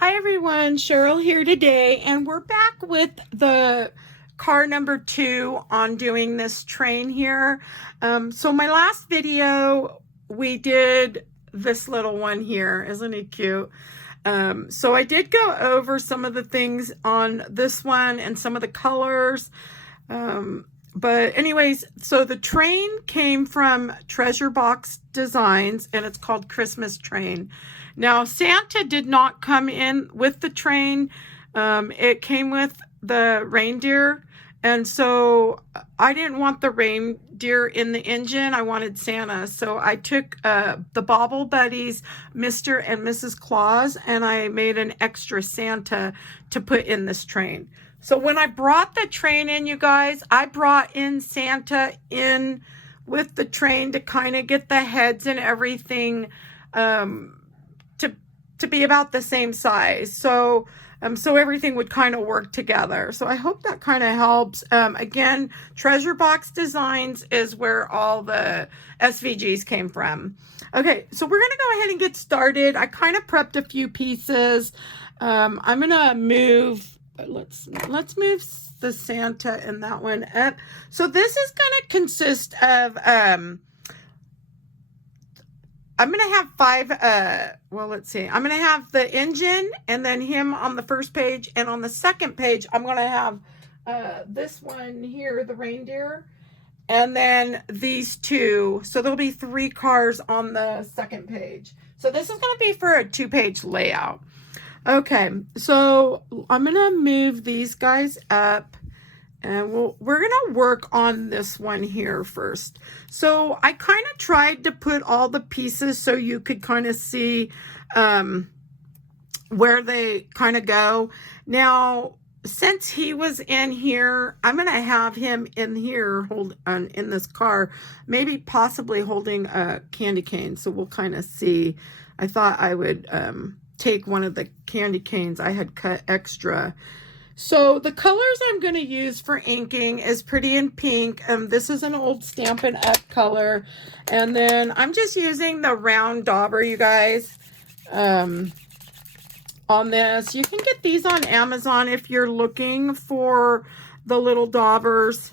Hi everyone, Cheryl here today, and we're back with the car number 2 on doing this train here. So my last video, we did this little one here. Isn't he cute? So I did go over some of the things on this one and some of the colors. But anyways, so the train came from Treasure Box Designs, and it's called Christmas Train. Now, Santa did not come in with the train. It came with the reindeer. And so I didn't want the reindeer in the engine. I wanted Santa. So I took the Bobble Buddies, Mr. and Mrs. Claus, and I made an extra Santa to put in this train. So when I brought the train in, you guys, I brought in Santa in with the train to kind of get the heads and everything to be about the same size. So everything would kind of work together. So I hope that kind of helps. Again, Treasure Box Designs is where all the SVGs came from. Okay, so we're going to go ahead and get started. I kind of prepped a few pieces. I'm going to move, let's move the Santa and that one up. So this is going to consist of, I'm going to have 5, well, let's see. I'm going to have the engine and then him on the first page. And on the second page, I'm going to have this one here, the reindeer, and then these two. So there'll be 3 cars on the second page. So this is going to be for a 2-page layout. Okay, so I'm going to move these guys up. And we're going to work on this one here first. So I kind of tried to put all the pieces so you could kind of see where they kind of go. Now, since he was in here, I'm going to have him in here in this car, maybe possibly holding a candy cane. So we'll kind of see. I thought I would take one of the candy canes I had cut extra. So the colors I'm going to use for inking is Pretty in Pink. This is an old Stampin' Up color. And then I'm just using the round dauber, you guys, on this. You can get these on Amazon if you're looking for the little daubers.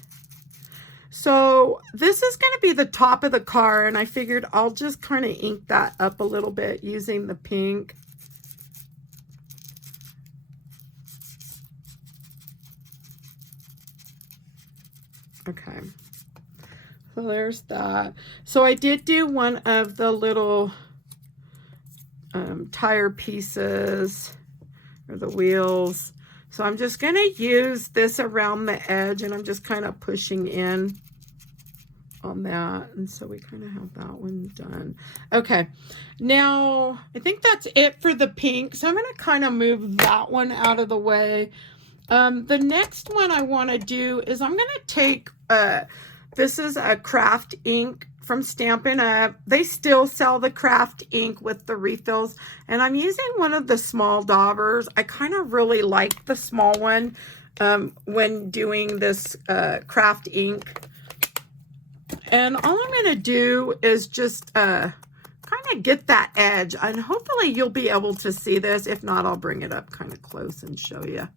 So this is going to be the top of the car, and I figured I'll just kind of ink that up a little bit using the pink. Okay, so there's that. So I did do one of the little tire pieces, or the wheels. So I'm just going to use this around the edge, and I'm just kind of pushing in on that. And so we kind of have that one done. Okay, now I think that's it for the pink. So I'm going to kind of move that one out of the way. The next one I want to do is I'm going to take, this is a craft ink from StampinUP. They still sell the craft ink with the refills, and I'm using one of the small daubers. I kind of really like the small one when doing this craft ink. And all I'm going to do is just kind of get that edge, and hopefully you'll be able to see this. If not, I'll bring it up kind of close and show you.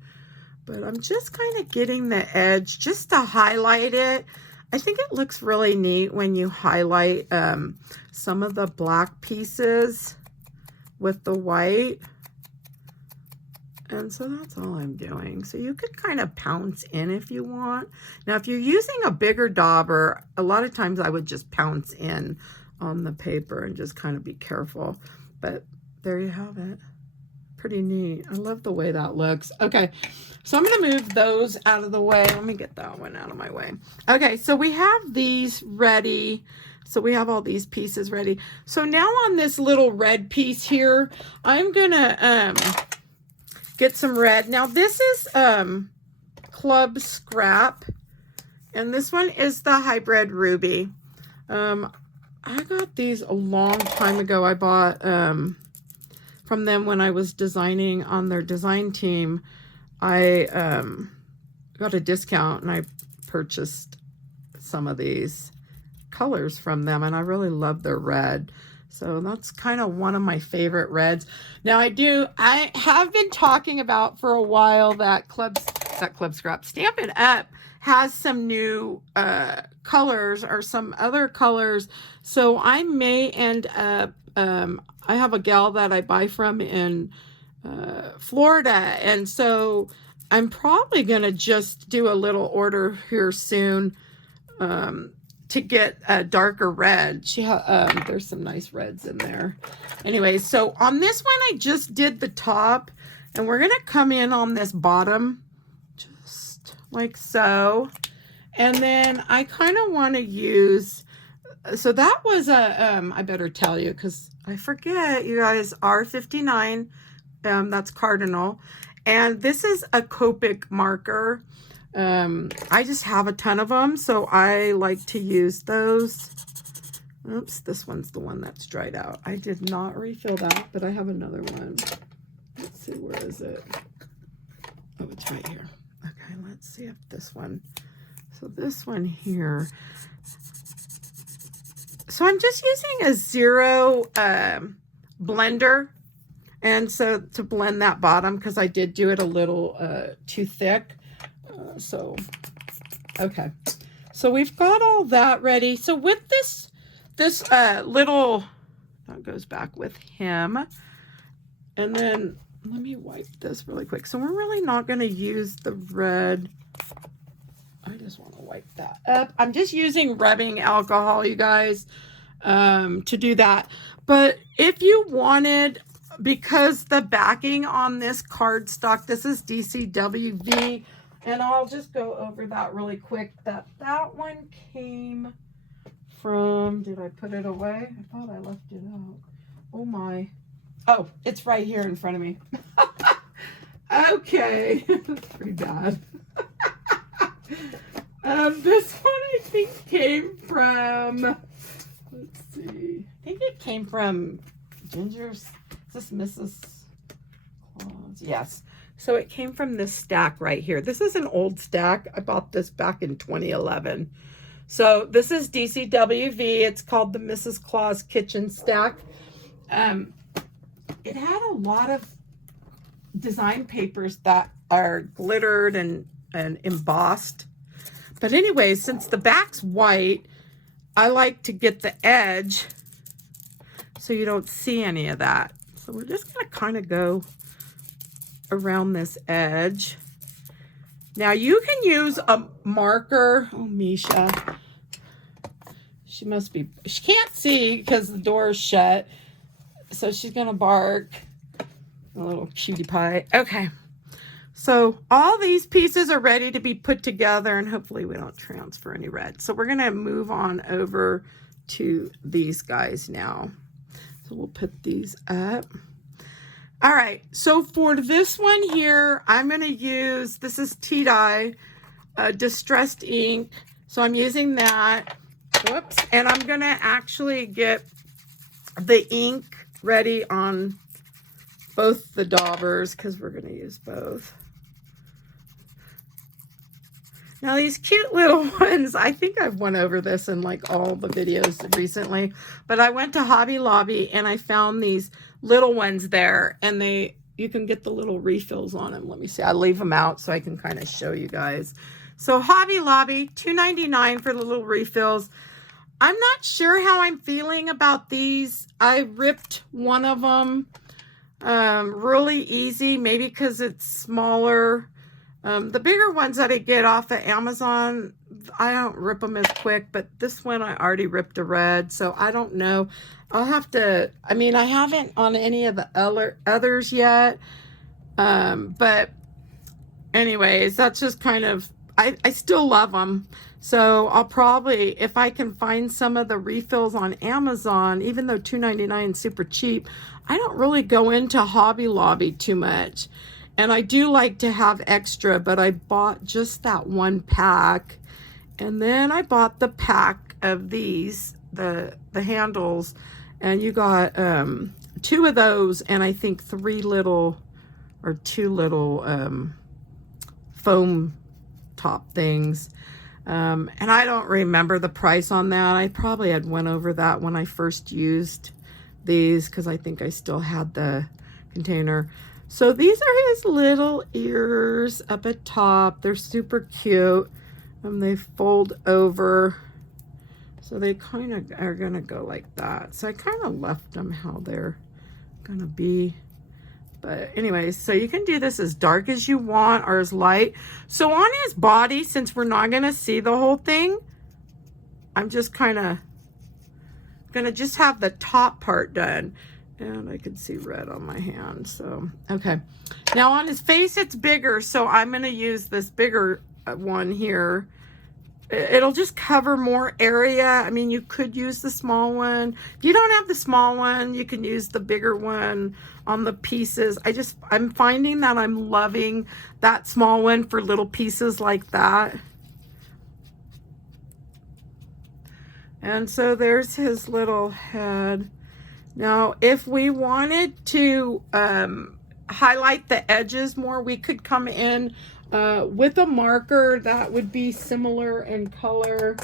But I'm just kind of getting the edge just to highlight it. I think it looks really neat when you highlight some of the black pieces with the white. And so that's all I'm doing. So you could kind of pounce in if you want. Now, if you're using a bigger dauber, a lot of times I would just pounce in on the paper and just kind of be careful. But there you have it. Pretty neat. I love the way that looks. Okay, so I'm going to move those out of the way. Let me get that one out of my way. Okay, so we have these ready. So we have all these pieces ready. So now on this little red piece here, I'm going to get some red. Now this is Club Scrap, and this one is the Hybrid Ruby. I got these a long time ago. I bought from them when I was designing on their design team. I got a discount and I purchased some of these colors from them, and I really love their red. So that's kind of one of my favorite reds. Now I have been talking about for a while that Stampin' Up! Has some new colors or some other colors. So I may end up, I have a gal that I buy from in Florida. And so I'm probably going to just do a little order here soon to get a darker red. There's some nice reds in there. Anyway, so on this one, I just did the top, and we're going to come in on this bottom, just like so. And then I kind of want to use, so that was a, I better tell you, because I forget, you guys, R59, that's Cardinal. And this is a Copic marker. I just have a ton of them, so I like to use those. Oops, this one's the one that's dried out. I did not refill that, but I have another one. Let's see, where is it? Oh, it's right here. Okay, let's see if this one. So this one here. So I'm just using a 0 blender. And so to blend that bottom, because I did do it a little too thick. Okay. So we've got all that ready. So with this little, that goes back with him. And then let me wipe this really quick. So we're really not going to use the red. I just want to wipe that up. I'm just using rubbing alcohol, you guys, to do that. But if you wanted, because the backing on this cardstock, this is DCWV, and I'll just go over that really quick. That one came from, did I put it away? I thought I left it out. Oh my. Oh, it's right here in front of me. Okay, that's pretty bad. This one I think came from, let's see. I think it came from Ginger's. Is this Mrs. Claus? Yes. So it came from this stack right here. This is an old stack. I bought this back in 2011. So this is DCWV. It's called the Mrs. Claus Kitchen Stack. It had a lot of design papers that are glittered and embossed. But anyway, since the back's white, I like to get the edge so you don't see any of that. So we're just going to kind of go around this edge. Now you can use a marker. Oh, Misha. She can't see because the door is shut. So she's going to bark. A little cutie pie. Okay. So all these pieces are ready to be put together, and hopefully we don't transfer any red. So we're going to move on over to these guys now. So we'll put these up. All right, so for this one here, I'm going to use, this is Tea-Dye Distressed Ink. So I'm using that. Whoops. And I'm going to actually get the ink ready on both the daubers because we're going to use both. Now these cute little ones, I think I've went over this in like all the videos recently, but I went to Hobby Lobby and I found these little ones there, and you can get the little refills on them. Let me see, I leave them out so I can kind of show you guys. So Hobby Lobby, $2.99 for the little refills. I'm not sure how I'm feeling about these. I ripped one of them really easy, maybe because it's smaller. The bigger ones that I get off of Amazon, I don't rip them as quick, but this one I already ripped a red, so I don't know. I'll have to, I mean, I haven't on any of the others yet, but anyways, that's just kind of, I still love them. So I'll probably, if I can find some of the refills on Amazon, even though $2.99 is super cheap, I don't really go into Hobby Lobby too much. And I do like to have extra, but I bought just that one pack. And then I bought the pack of these, the handles. And you got 2 of those, and I think 2 little foam top things. And I don't remember the price on that. I probably had went over that when I first used these because I think I still had the container. So these are his little ears up at top. They're super cute. They fold over. So they kind of are going to go like that. So I kind of left them how they're going to be. But anyways, so you can do this as dark as you want or as light. So on his body, since we're not going to see the whole thing, I'm just kind of going to just have the top part done. And I can see red on my hand. So, okay. Now on his face, it's bigger. So I'm going to use this bigger one here. It'll just cover more area. I mean, you could use the small one. If you don't have the small one, you can use the bigger one on the pieces. I'm finding that I'm loving that small one for little pieces like that. And so there's his little head. Now, if we wanted to highlight the edges more, we could come in with a marker that would be similar in color.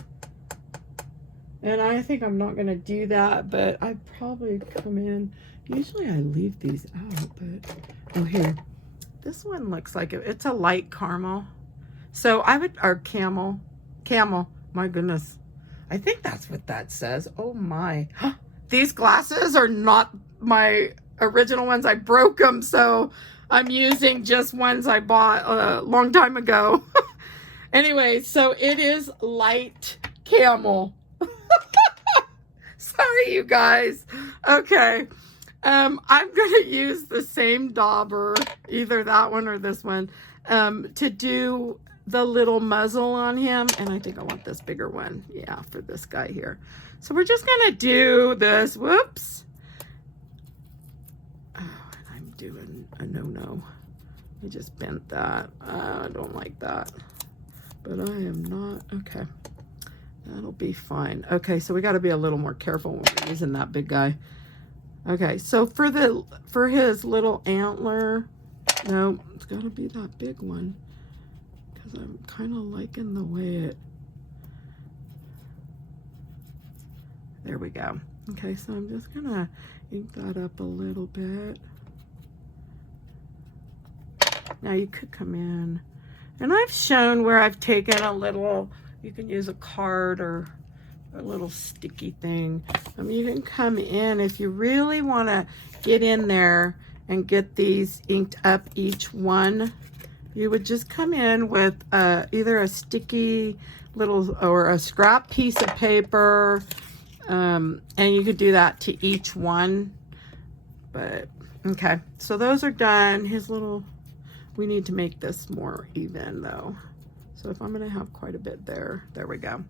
And I think I'm not going to do that, but I'd probably come in. Usually I leave these out, but oh, here. This one looks like it's a light caramel. So I would, or camel, my goodness. I think that's what that says. Oh my. These glasses are not my original ones. I broke them, so I'm using just ones I bought a long time ago. Anyway, so it is light camel. Sorry, you guys. Okay. I'm going to use the same dauber, either that one or this one, to do the little muzzle on him. And I think I want this bigger one. Yeah, for this guy here. So we're just going to do this. Whoops. Oh, and I'm doing a no-no. I just bent that. I don't like that. But I am not. Okay. That'll be fine. Okay, so we got to be a little more careful when we're using that big guy. Okay, so for his little antler, no, it's got to be that big one. Because I'm kind of liking the way it... There we go. Okay, so I'm just going to ink that up a little bit. Now you could come in. And I've shown where I've taken a little, you can use a card or a little sticky thing. You can come in if you really want to get in there and get these inked up each one. You would just come in with either a sticky little or a scrap piece of paper. And you could do that to each one. But, okay. So those are done. His little, we need to make this more even though. So if I'm going to have quite a bit there, there we go.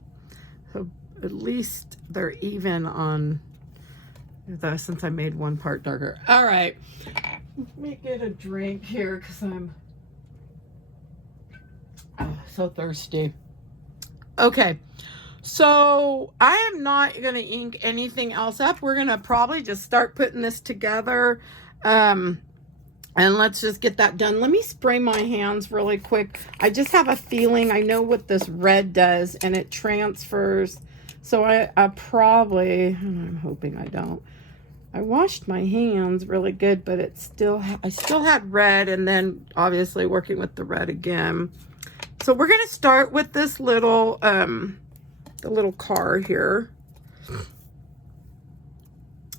So at least they're even on the, since I made one part darker. All right. Let me get a drink here because I'm so thirsty. Okay. So I am not going to ink anything else up. We're going to probably just start putting this together. And let's just get that done. Let me spray my hands really quick. I just have a feeling I know what this red does and it transfers. So I probably, I'm hoping I don't. I washed my hands really good, but it still, I still had red and then obviously working with the red again. So we're going to start with this little, the little car here.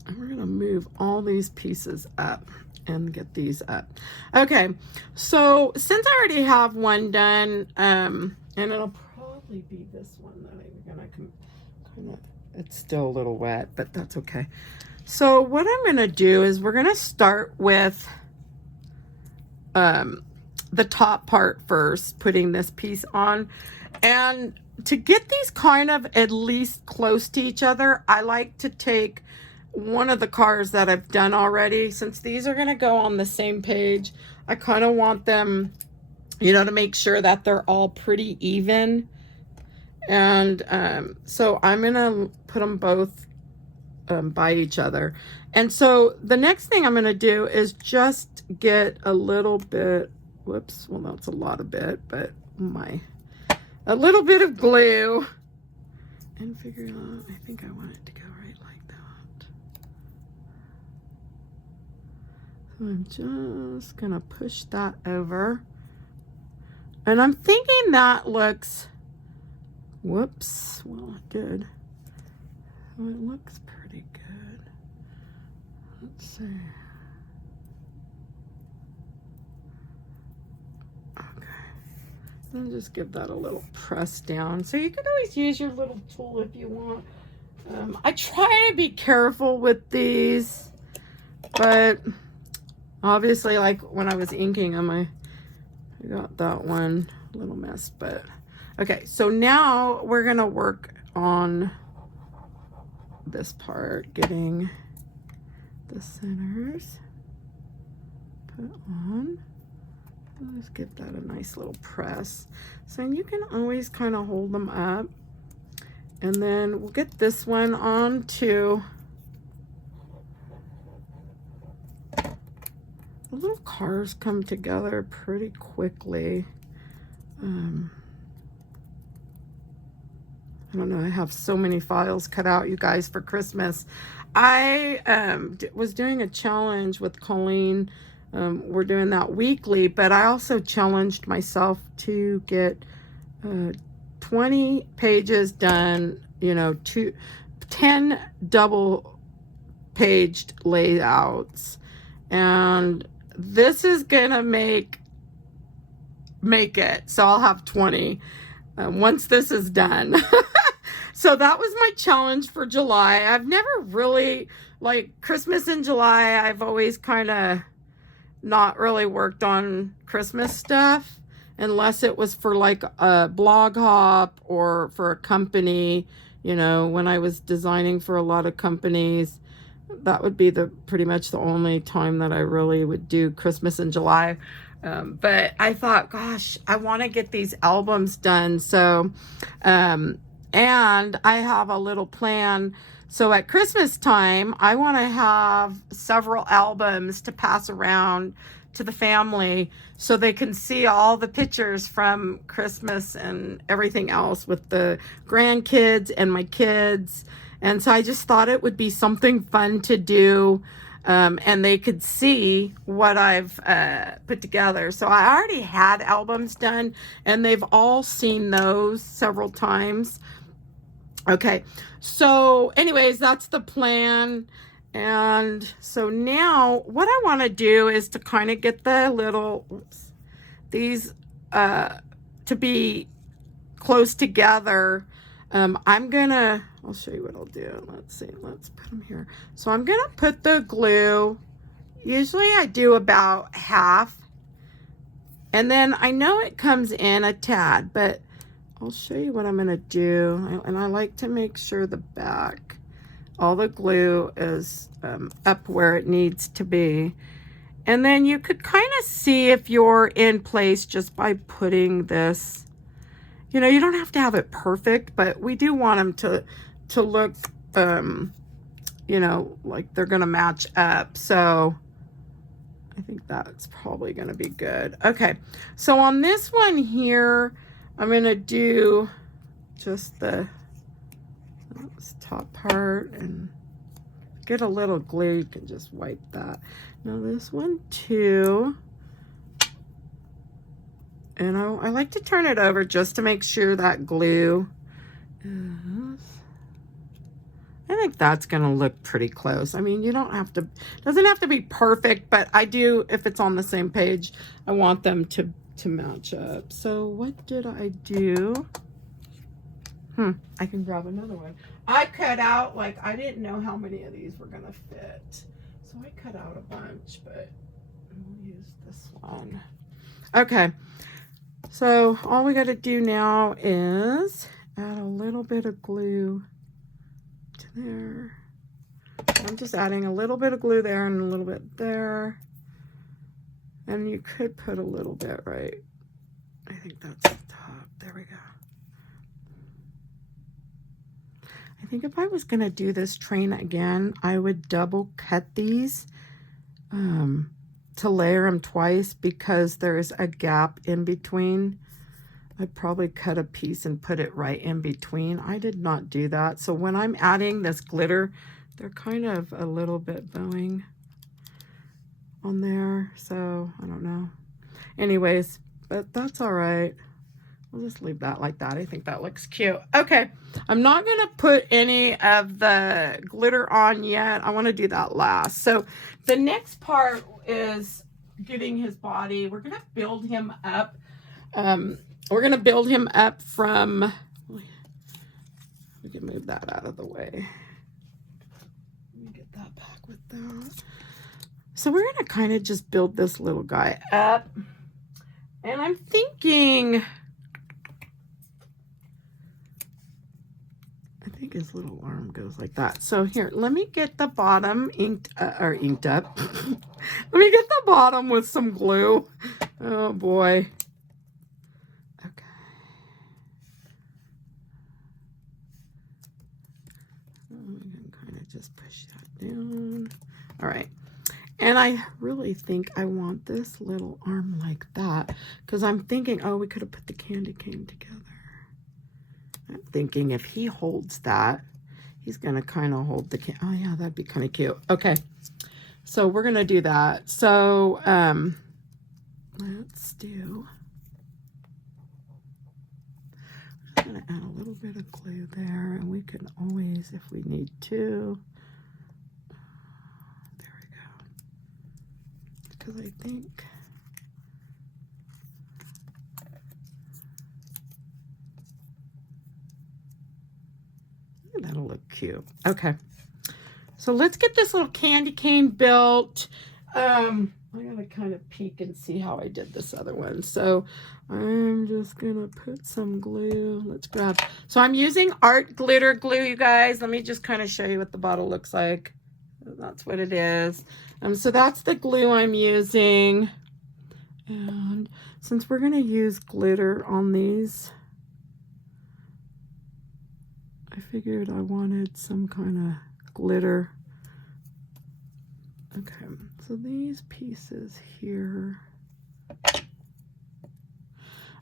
And we're going to move all these pieces up and get these up. Okay, so since I already have one done, and it'll probably be this one that I'm gonna kind of, it's still a little wet, but that's okay. So what I'm gonna do is we're gonna start with the top part first, putting this piece on. And to get these kind of at least close to each other, I like to take one of the cards that I've done already. Since these are going to go on the same page, I kind of want them, you know, to make sure that they're all pretty even. And so I'm going to put them both by each other. And so the next thing I'm going to do is just get a little bit, whoops, well, that's a lot of bit, but a little bit of glue and figure out, I think I want it to go right like that. I'm just gonna push that over. And I'm thinking that looks, whoops, well, it did. Oh, it looks pretty good. Let's see. Okay. And just give that a little press down. So you can always use your little tool if you want. I try to be careful with these, but obviously, like when I was inking them, I got that one little mess. But okay, so now we're gonna work on this part, getting the centers put on. Let's give that a nice little press. So you can always kind of hold them up. And then we'll get this one on too. The little cars come together pretty quickly. I don't know, I have so many files cut out, you guys, for Christmas. I was doing a challenge with Colleen. We're doing that weekly, but I also challenged myself to get 20 pages done, you know, 10 double paged layouts. And this is gonna make it. So I'll have 20 once this is done. So that was my challenge for July. I've never really, like Christmas in July, I've always kind of not really worked on Christmas stuff unless it was for like a blog hop or for a company. You know, when I was designing for a lot of companies, that would be pretty much the only time that I really would do Christmas in July. But I thought, gosh, I want to get these albums done. So, and I have a little plan. So at Christmas time, I want to have several albums to pass around to the family so they can see all the pictures from Christmas and everything else with the grandkids and my kids. And so I just thought it would be something fun to do, and they could see what I've put together. So I already had albums done, and they've all seen those several times. Okay, so anyways, that's the plan. And so now what I want to do is to kind of get the little, these to be close together. I'll show you what I'll do. Let's see, let's put them here. So I'm gonna put the glue, usually I do about half, and then I know it comes in a tad, but I'll show you what I'm gonna do. And I like to make sure the back, all the glue is up where it needs to be. And then you could kind of see if you're in place just by putting this. You know, you don't have to have it perfect, but we do want them to look, you know, like they're going to match up. So I think that's probably going to be good. Okay, so on this one here, I'm going to do just the top part and get a little glue. You can just wipe that. Now this one too. And I like to turn it over just to make sure that glue is, I think that's going to look pretty close. I mean, you don't have to, doesn't have to be perfect, but I do, if it's on the same page, I want them to match up. So what did I do? I can grab another one. I cut out, like, I didn't know how many of these were going to fit. So I cut out a bunch, but we'll use this one. Okay. So all we got to do now is add a little bit of glue to there. I'm just adding a little bit of glue there and a little bit there. And you could put a little bit right. I think that's the top. There we go. I think if I was going to do this train again, I would double cut these to layer them twice because there's a gap in between. I'd probably cut a piece and put it right in between. I did not do that. So when I'm adding this glitter, they're kind of a little bit bowing on there. So I don't know. Anyways, but that's all right. We'll just leave that like that. I think that looks cute. Okay, I'm not going to put any of the glitter on yet. I want to do that last. So the next part is getting his body. We're going to build him up. We're going to build him up from, we can move that out of the way. Let me get that back with that. So we're going to kind of just build this little guy up. And I'm thinking, I think his little arm goes like that. So here, let me get the bottom inked up. Let me get the bottom with some glue. Oh boy. Okay. I'm gonna kind of just push that down. All right. And I really think I want this little arm like that, because I'm thinking, oh, we could have put the candy cane together. I'm thinking if he holds that, he's going to kind of hold the can. Oh, yeah, that'd be kind of cute. Okay, so we're going to do that. So let's do, I'm going to add a little bit of glue there, and we can always, if we need to, because I think that'll look cute. Okay, so let's get this little candy cane built. I gotta kind of peek and see how I did this other one. So I'm just gonna put some glue. Let's grab, so I'm using art glitter glue, you guys. Let me just kind of show you what the bottle looks like. That's what it is. So that's the glue I'm using. And since we're going to use glitter on these, I figured I wanted some kind of glitter. Okay, so these pieces here,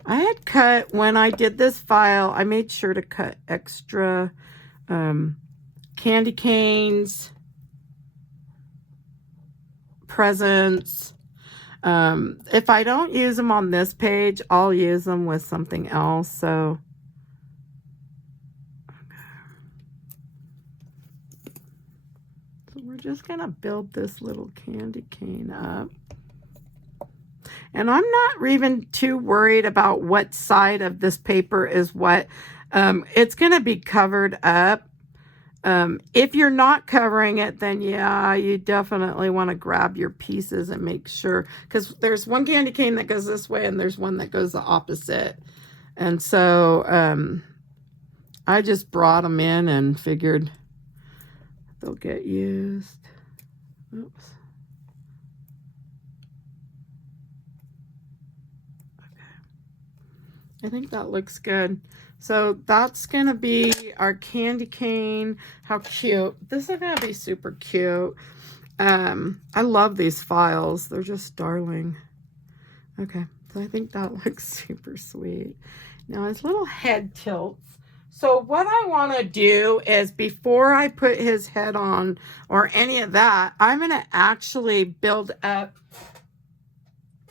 I had cut, when I did this file, I made sure to cut extra candy canes, presents. If I don't use them on this page, I'll use them with something else. So we're just gonna build this little candy cane up, and I'm not even too worried about what side of this paper is what. It's gonna be covered up. If you're not covering it, then yeah, you definitely want to grab your pieces and make sure, because there's one candy cane that goes this way and there's one that goes the opposite. And so I just brought them in and figured they'll get used. Oops. Okay. I think that looks good. So that's going to be our candy cane. How cute. This is going to be super cute. I love these files. They're just darling. Okay, so I think that looks super sweet. Now his little head tilts. So what I want to do is, before I put his head on or any of that, I'm going to actually build up.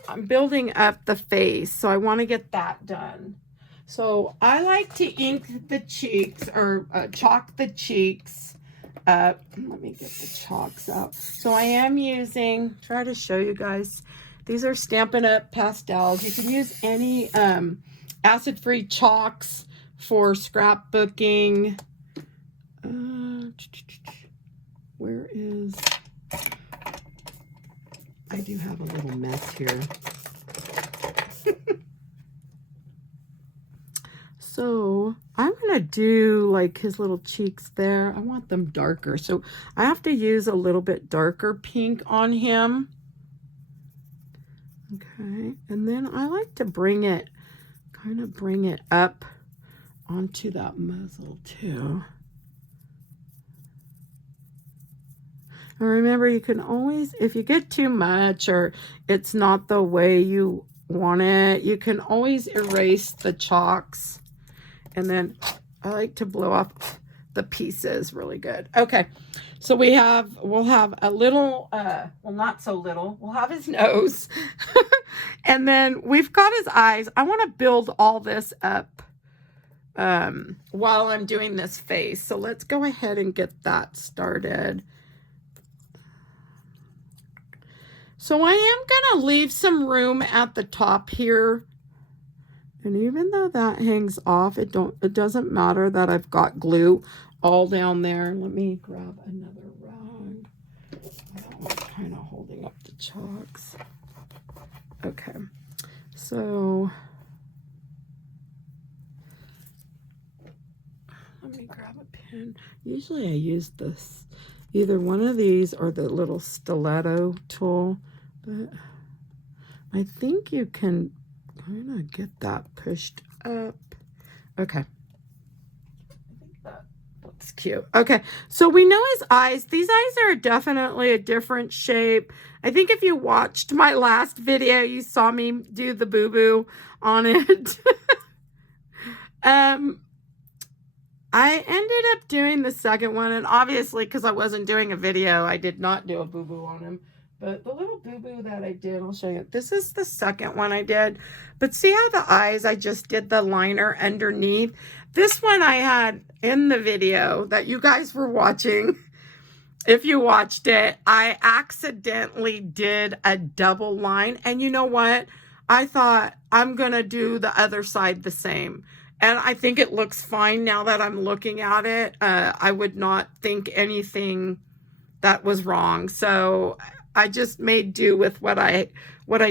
I'm building up the face. So I want to get that done. So I like to ink the cheeks, or chalk the cheeks up. Let me get the chalks out. So I am using, try to show you guys, these are StampinUP pastels. You can use any acid-free chalks for scrapbooking. Where is, I do have a little mess here. So I'm going to do like his little cheeks there. I want them darker. So I have to use a little bit darker pink on him. Okay. And then I like to bring it, kind of bring it up onto that muzzle too. And remember, you can always, if you get too much or it's not the way you want it, you can always erase the chalks. And then I like to blow off the pieces really good. Okay, so we'll have a little, well, not so little. We'll have his nose. And then we've got his eyes. I want to build all this up while I'm doing this face. So let's go ahead and get that started. So I am going to leave some room at the top here. And even though that hangs off, it doesn't matter that I've got glue all down there. Let me grab another rag. I'm kind of holding up the chalks. Okay, so let me grab a pen. Usually I use this, either one of these or the little stiletto tool, but I think you can kind of get that pushed up. Okay. I think that looks cute. Okay, so we know his eyes. These eyes are definitely a different shape. I think if you watched my last video, you saw me do the boo-boo on it. I ended up doing the second one, and obviously because I wasn't doing a video, I did not do a boo-boo on him. But the little boo-boo that I did, I'll show you. This is the second one I did. But see how the eyes, I just did the liner underneath? This one I had in the video that you guys were watching. If you watched it, I accidentally did a double line. And you know what? I thought I'm going to do the other side the same. And I think it looks fine now that I'm looking at it. I would not think anything that was wrong. So I just made do with what I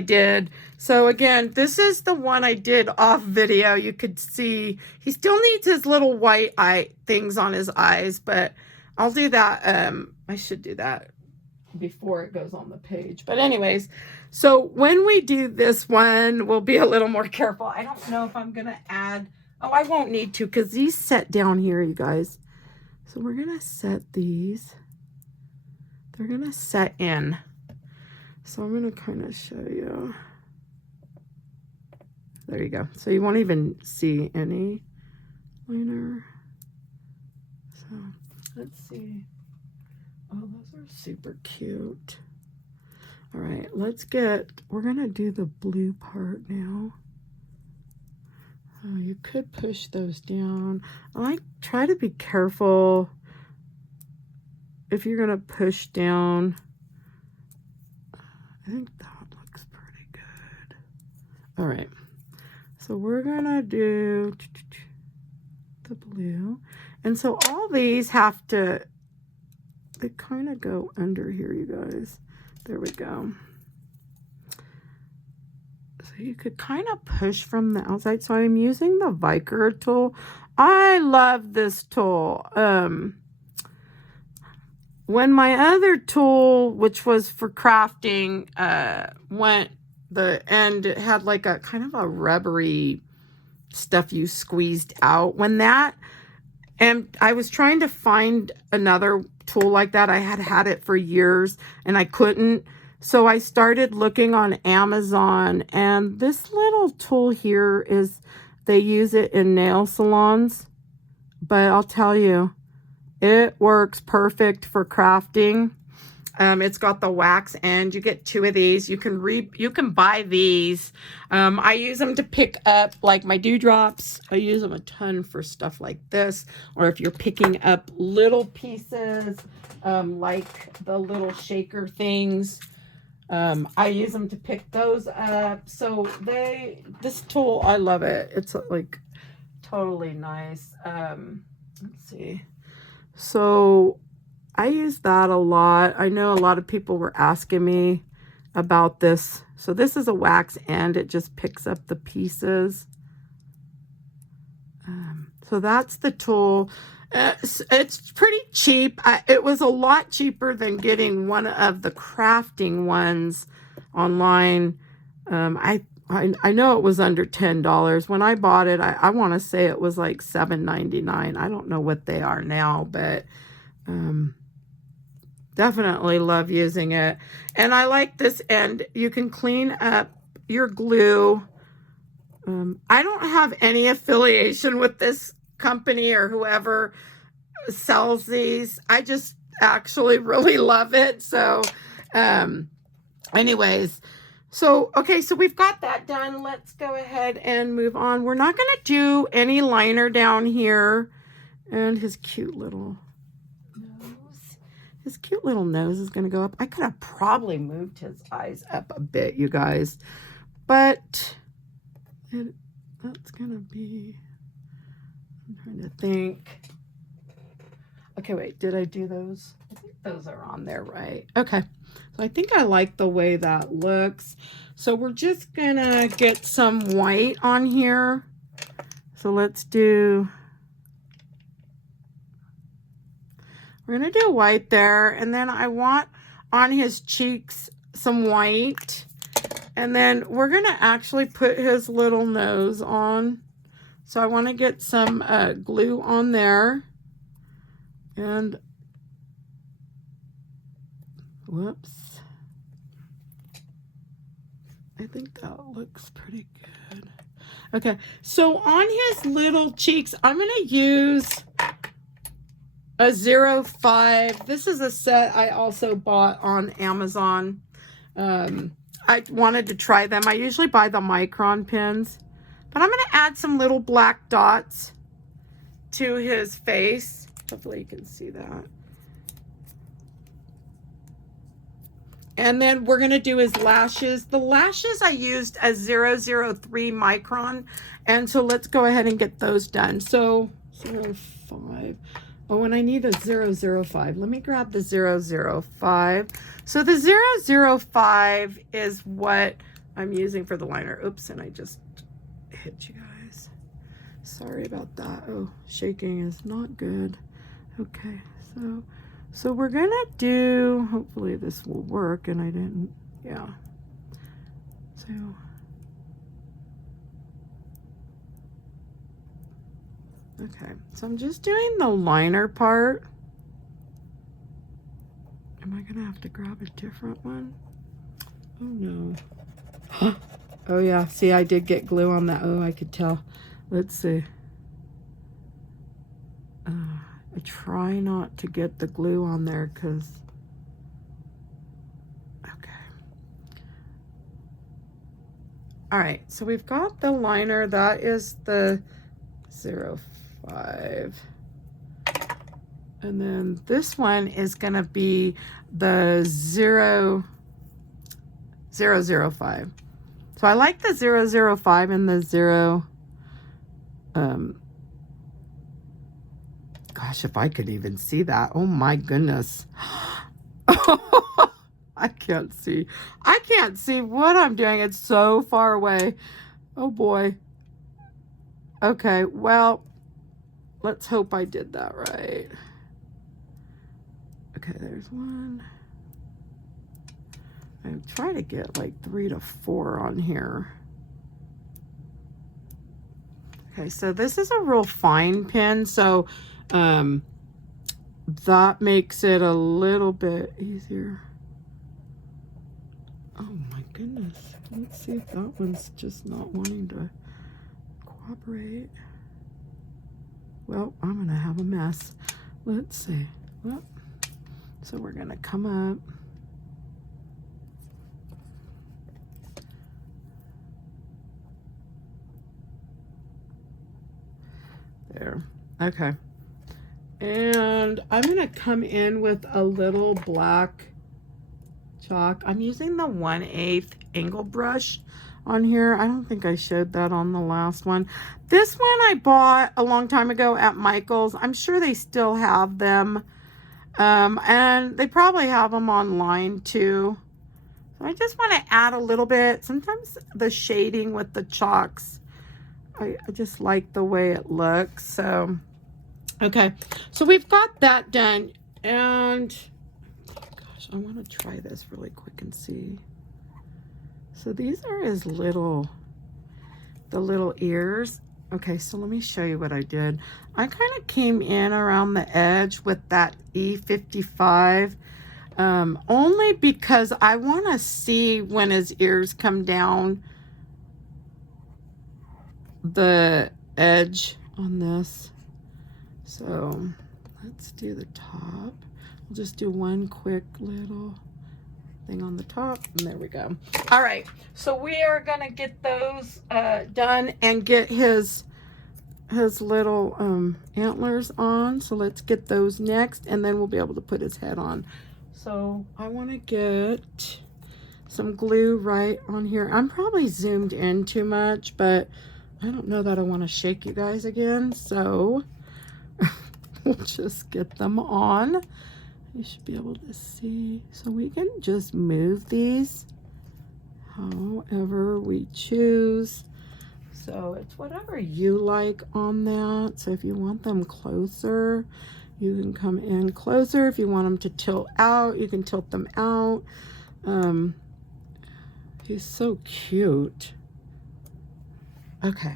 did. So again, this is the one I did off video. You could see he still needs his little white eye things on his eyes, but I'll do that. I should do that before it goes on the page. But anyways, so when we do this one, we'll be a little more careful. I don't know if I'm going to add, oh, I won't need to because these set down here, you guys. So we're going to set these. They're going to set in. So I'm going to kind of show you. There you go. So you won't even see any liner. So let's see. Oh, those are super cute. All right, we're going to do the blue part now. Oh, you could push those down. I try to be careful if you're going to push down. I think that looks pretty good. All right, so we're gonna do the blue. And so all these have to, they kind of go under here, you guys. There we go. So you could kind of push from the outside. So I'm using the Viker tool. I love this tool. When my other tool, which was for crafting, went the end, it had like a kind of a rubbery stuff you squeezed out. When that, and I was trying to find another tool like that. I had it for years and I couldn't. So I started looking on Amazon, and this little tool here is, they use it in nail salons, but I'll tell you, it works perfect for crafting. It's got the wax end. You get 2 of these. You can buy these. I use them to pick up like my dewdrops. I use them a ton for stuff like this, or if you're picking up little pieces, like the little shaker things. I use them to pick those up. So this tool, I love it. It's like totally nice. Let's see. So I use that a lot. I know a lot of people were asking me about this. So this is a wax end. It just picks up the pieces. So that's the tool. It's pretty cheap. It was a lot cheaper than getting one of the crafting ones online. I know it was under $10. When I bought it, I want to say it was like $7.99. I don't know what they are now, but definitely love using it. And I like this end. You can clean up your glue. I don't have any affiliation with this company or whoever. sells these. I just actually really love it. So, anyways, so, okay, so we've got that done. Let's go ahead and move on. We're not going to do any liner down here. And his cute little nose. His cute little nose is going to go up. I could have probably moved his eyes up a bit, you guys. But that's going to be, I'm trying to think. Okay, wait, did I do those? I think those are on there, right? Okay, so I think I like the way that looks. So we're just gonna get some white on here. So let's do, we're gonna do white there. And then I want on his cheeks some white. And then we're gonna actually put his little nose on. So I wanna get some glue on there. And whoops, I think that looks pretty good. Okay, so on his little cheeks, I'm going to use a 05. This is a set I also bought on Amazon. I wanted to try them. I usually buy the micron pins, but I'm going to add some little black dots to his face. Hopefully you can see that. And then we're going to do his lashes. The lashes I used as 003 micron. And so let's go ahead and get those done. So 05. Oh, and I need a 005. Let me grab the 005. So the 005 is what I'm using for the liner. Oops, and I just hit you guys. Sorry about that. Oh, shaking is not good. Okay, so we're gonna do, hopefully this will work, and I didn't, yeah. So, okay, so I'm just doing the liner part. Am I gonna have to grab a different one? Oh no. Oh yeah, see, I did get glue on that. Oh, I could tell. Let's see. I try not to get the glue on there because, okay. All right, so we've got the liner. That is the 05. And then this one is going to be the 005. So I like the 005 and the 0, gosh, if I could even see that. Oh my goodness. I can't see. I can't see what I'm doing. It's so far away. Oh boy. Okay, well, let's hope I did that right. Okay, there's one. I try to get like 3 to 4 on here. Okay, so this is a real fine pin, so that makes it a little bit easier. Oh my goodness. Let's see if that one's just not wanting to cooperate. Well, I'm gonna have a mess. Let's see. Well, so we're gonna come up. There. Okay. And I'm going to come in with a little black chalk. I'm using the 1/8 angle brush on here. I don't think I showed that on the last one. This one I bought a long time ago at Michael's. I'm sure they still have them. And they probably have them online too. So I just want to add a little bit. Sometimes the shading with the chalks, I just like the way it looks. So, okay. So we've got that done. And, gosh, I want to try this really quick and see. So these are his little, the little ears. Okay, so let me show you what I did. I kind of came in around the edge with that E55. Only because I want to see when his ears come down the edge on this. So let's do the top. We'll just do one quick little thing on the top, and there we go. All right, so we are gonna get those done and get his little antlers on. So let's get those next, and then we'll be able to put his head on. So I want to get some glue right on here. I'm probably zoomed in too much, but I don't know that I want to shake you guys again, so we'll just get them on. You should be able to see. So we can just move these however we choose. So it's whatever you like on that. So if you want them closer, you can come in closer. If you want them to tilt out, you can tilt them out. He's so cute. Okay,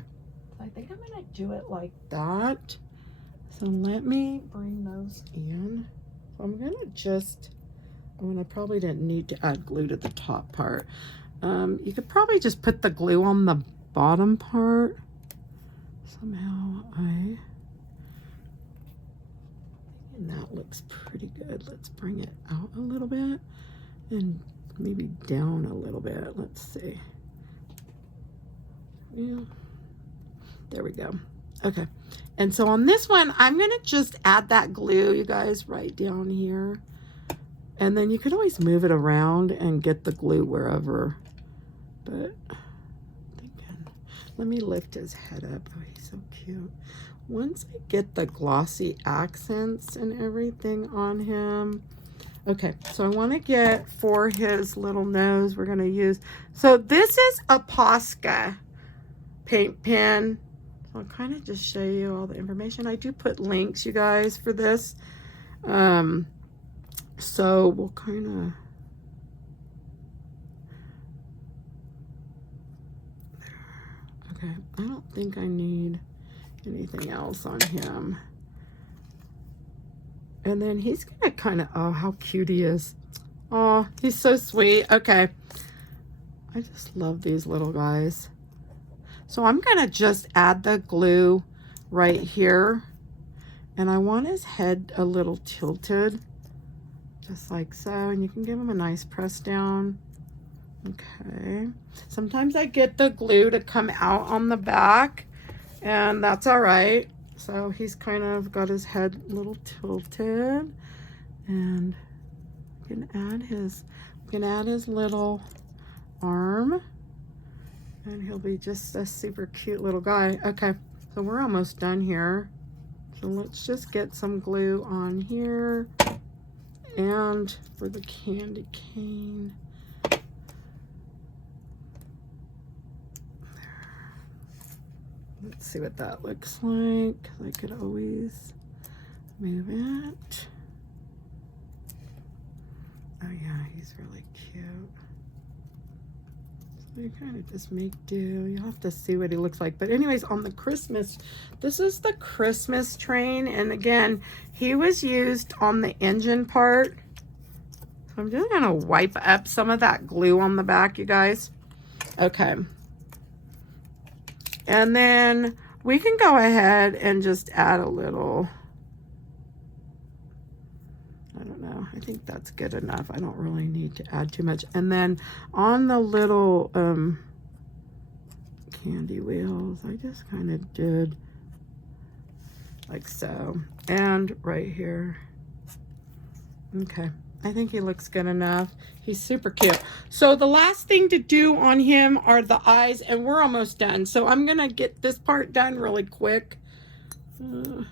I think I'm gonna do it like that. So let me bring those in. So I'm gonna just, I probably didn't need to add glue to the top part. You could probably just put the glue on the bottom part. Somehow and that looks pretty good. Let's bring it out a little bit and maybe down a little bit. Let's see. Yeah, there we go. Okay, and so on this one, I'm gonna just add that glue, you guys, right down here. And then you could always move it around and get the glue wherever. But let me lift his head up. Oh, he's so cute. Once I get the glossy accents and everything on him. Okay, so I want to get for his little nose, we're going to use, so this is a Posca paint pen. So I'll kind of just show you all the information. I do put links, you guys, for this. So we'll kind of, okay, I don't think I need anything else on him. And then he's gonna kind of, oh, how cute he is. Oh, he's so sweet. Okay, I just love these little guys. So I'm gonna just add the glue right here, and I want his head a little tilted, just like so, and you can give him a nice press down. Okay, sometimes I get the glue to come out on the back, and that's all right. So he's kind of got his head a little tilted, and we can add his little arm, and he'll be just a super cute little guy. Okay, so we're almost done here. So let's just get some glue on here, and for the candy cane. Let's see what that looks like. I could always move it. Oh yeah, he's really cute. So you kind of just make do. You'll have to see what he looks like. But anyways, on the Christmas, this is the Christmas train. And again, he was used on the engine part. So I'm just gonna wipe up some of that glue on the back, you guys. Okay. And then we can go ahead and just add a little, I don't know, I think that's good enough. I don't really need to add too much. And then on the little candy wheels, I just kind of did like so. And right here. Okay, I think he looks good enough. He's super cute. So the last thing to do on him are the eyes, and we're almost done. So I'm gonna get this part done really quick. Oh,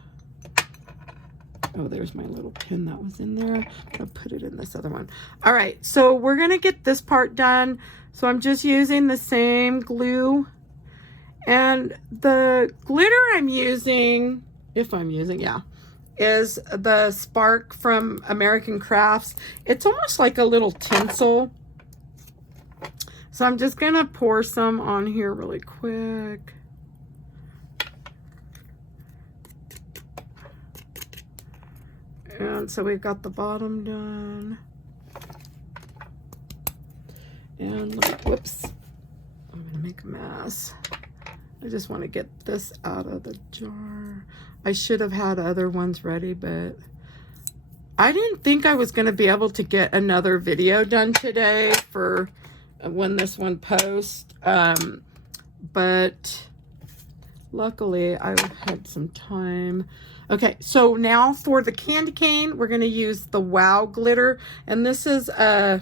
there's my little pin that was in there. I'll put it in this other one. All right, so we're gonna get this part done. So I'm just using the same glue, and the glitter I'm using, if I'm using, yeah, is the Spark from American Crafts. It's almost like a little tinsel. So I'm just gonna pour some on here really quick. And so we've got the bottom done. And whoops, I'm gonna make a mess. I just want to get this out of the jar. I should have had other ones ready, but I didn't think I was going to be able to get another video done today for when this one posts. But luckily I had some time. Okay, so now for the candy cane, we're going to use the Wow glitter. And this is I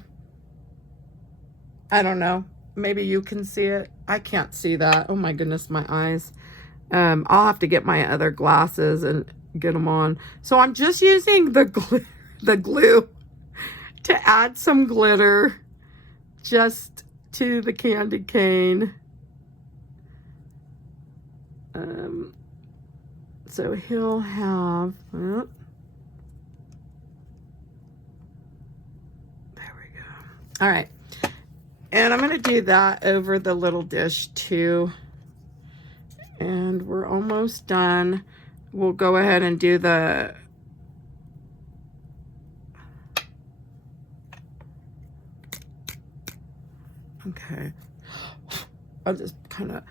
don't know. Maybe you can see it. I can't see that. Oh my goodness, my eyes. I'll have to get my other glasses and get them on. So I'm just using the glue to add some glitter just to the candy cane. So he'll have, there we go. All right. And I'm going to do that over the little dish too. And we're almost done. We'll go ahead and do the okay. I'll just kind of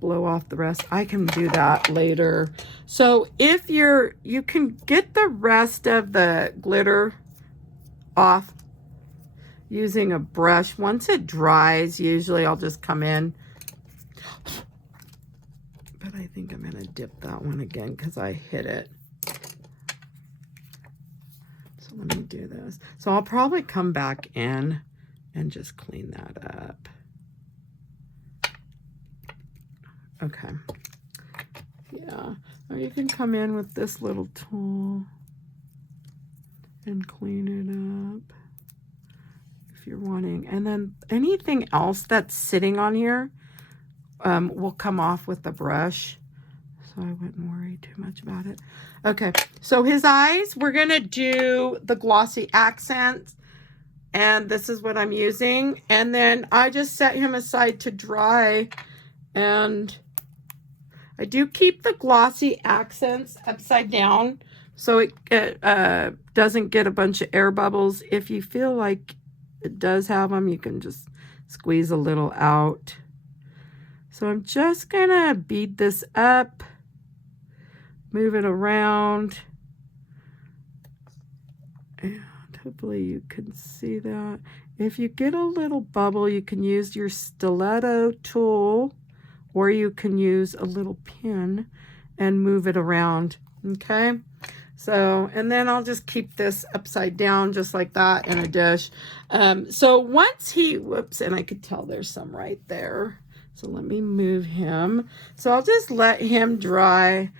blow off the rest. I can do that later. So if you can get the rest of the glitter off using a brush. Once it dries, usually I'll just come in. But I think I'm going to dip that one again because I hit it. So let me do this. So I'll probably come back in and just clean that up. Okay. Yeah. Or you can come in with this little tool and clean it up if you're wanting. And then anything else that's sitting on here will come off with the brush. So I wouldn't worry too much about it. Okay. So his eyes, we're going to do the glossy accents. And this is what I'm using. And then I just set him aside to dry. And I do keep the glossy accents upside down so it doesn't get a bunch of air bubbles. If you feel like it does have them, you can just squeeze a little out. So I'm just going to bead this up, move it around, and hopefully you can see that. If you get a little bubble, you can use your stiletto tool, or you can use a little pin and move it around, okay? So, and then I'll just keep this upside down just like that in a dish. So once he, whoops, and I could tell there's some right there. So let me move him. So I'll just let him dry.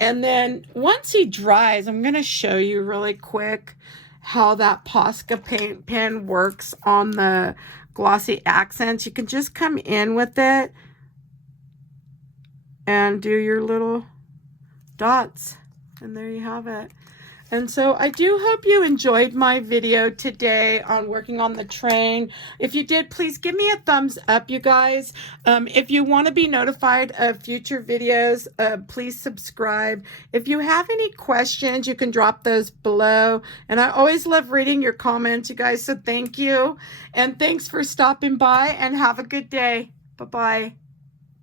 And then once he dries, I'm going to show you really quick how that Posca paint pen works on the glossy accents. You can just come in with it and do your little dots. And there you have it. And so I do hope you enjoyed my video today on working on the train. If you did, please give me a thumbs up, you guys. If you want to be notified of future videos, please subscribe. If you have any questions, you can drop those below. And I always love reading your comments, you guys. So thank you. And thanks for stopping by and have a good day. Bye-bye.